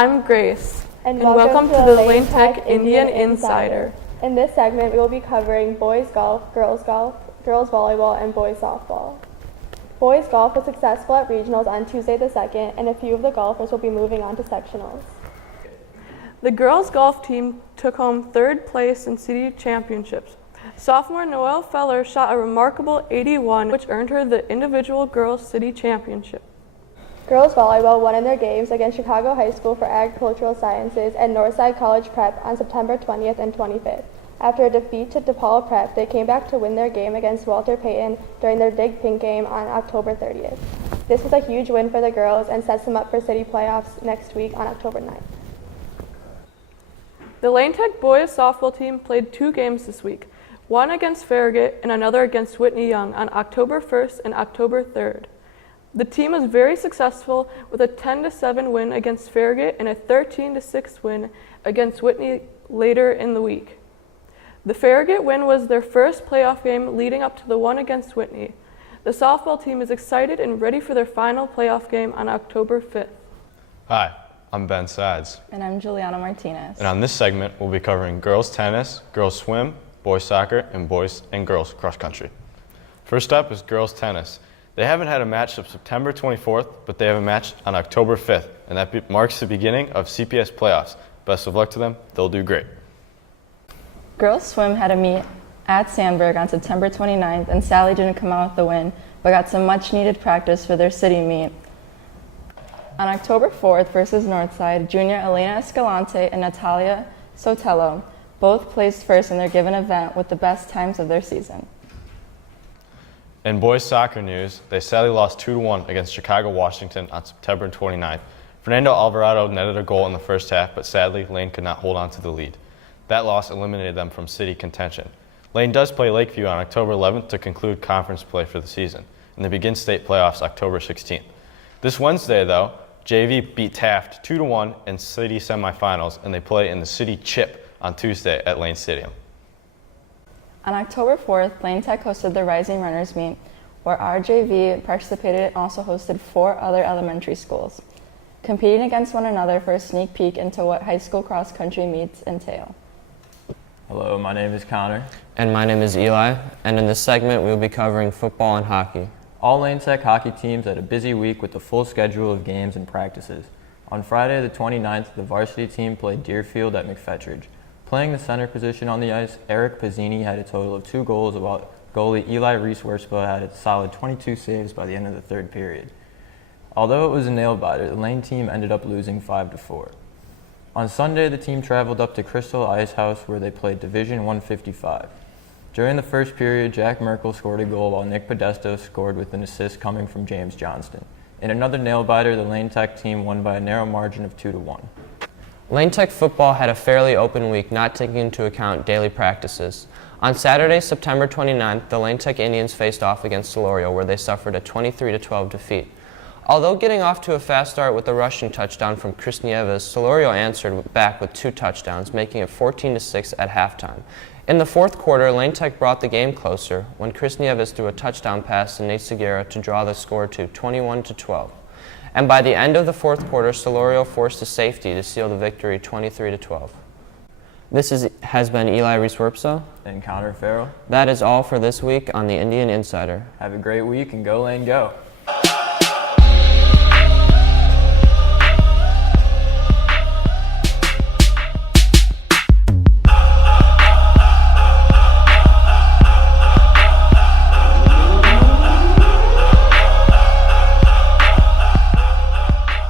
I'm Grace, and welcome to the Lane Tech Indian Insider. In this segment, we will be covering boys golf, girls volleyball, and boys softball. Boys golf was successful at regionals on Tuesday the 2nd, and a few of the golfers will be moving on to sectionals. The girls golf team took home third place in city championships. Sophomore Noelle Feller shot a remarkable 81, which earned her the individual girls city championship. Girls volleyball won in their games against Chicago High School for Agricultural Sciences and Northside College Prep on September 20th and 25th. After a defeat to DePaul Prep, they came back to win their game against Walter Payton during their Dig Pink game on October 30th. This was a huge win for the girls and sets them up for city playoffs next week on October 9th. The Lane Tech boys softball team played 2 games this week, one against Farragut and another against Whitney Young on October 1st and October 3rd. The team was very successful with a 10-7 win against Farragut and a 13-6 win against Whitney later in the week. The Farragut win was their first playoff game leading up to the one against Whitney. The softball team is excited and ready for their final playoff game on October 5th. Hi, I'm Ben Sides. And I'm Juliana Martinez. And on this segment, we'll be covering girls tennis, girls swim, boys soccer, and boys and girls cross country. First up is girls tennis. They haven't had a match since September 24th, but they have a match on October 5th, and that marks the beginning of CPS playoffs. Best of luck to them. They'll do great. Girls swim had a meet at Sandburg on September 29th, and Sally didn't come out with the win, but got some much-needed practice for their city meet. On October 4th versus Northside, junior Elena Escalante and Natalia Sotelo both placed first in their given event with the best times of their season. In boys soccer news, they sadly lost 2-1 against Chicago Washington on September 29th. Fernando Alvarado netted a goal in the first half, but sadly, Lane could not hold on to the lead. That loss eliminated them from city contention. Lane does play Lakeview on October 11th to conclude conference play for the season, and they begin state playoffs October 16th. This Wednesday, though, JV beat Taft 2-1 in city semifinals, and they play in the city chip on Tuesday at Lane Stadium. On October 4th, Lane Tech hosted the Rising Runners meet, where RJV participated and also hosted 4 other elementary schools, competing against one another for a sneak peek into what high school cross-country meets entail. Hello, my name is Connor. And my name is Eli, and in this segment we will be covering football and hockey. All Lane Tech hockey teams had a busy week with a full schedule of games and practices. On Friday the 29th, the varsity team played Deerfield at McFetridge. Playing the center position on the ice, Eric Pizzini had a total of 2 goals, while goalie Eli Reese-Worspa had a solid 22 saves by the end of the third period. Although it was a nail-biter, the Lane team ended up losing 5-4. On Sunday, the team traveled up to Crystal Ice House where they played Division 155. During the first period, Jack Merkel scored a goal while Nick Podesto scored with an assist coming from James Johnston. In another nail-biter, the Lane Tech team won by a narrow margin of 2-1. Lane Tech football had a fairly open week, not taking into account daily practices. On Saturday, September 29th, the Lane Tech Indians faced off against Solorio, where they suffered a 23-12 defeat. Although getting off to a fast start with a rushing touchdown from Chris Nieves, Solorio answered back with 2 touchdowns, making it 14-6 at halftime. In the fourth quarter, Lane Tech brought the game closer when Chris Nieves threw a touchdown pass to Nate Segura to draw the score to 21-12. And by the end of the fourth quarter, Solorio forced a safety to seal the victory 23-12. This has been Eli Reese-Worspa And Connor Farrell. That is all for this week on the Indian Insider. Have a great week and go Lane go.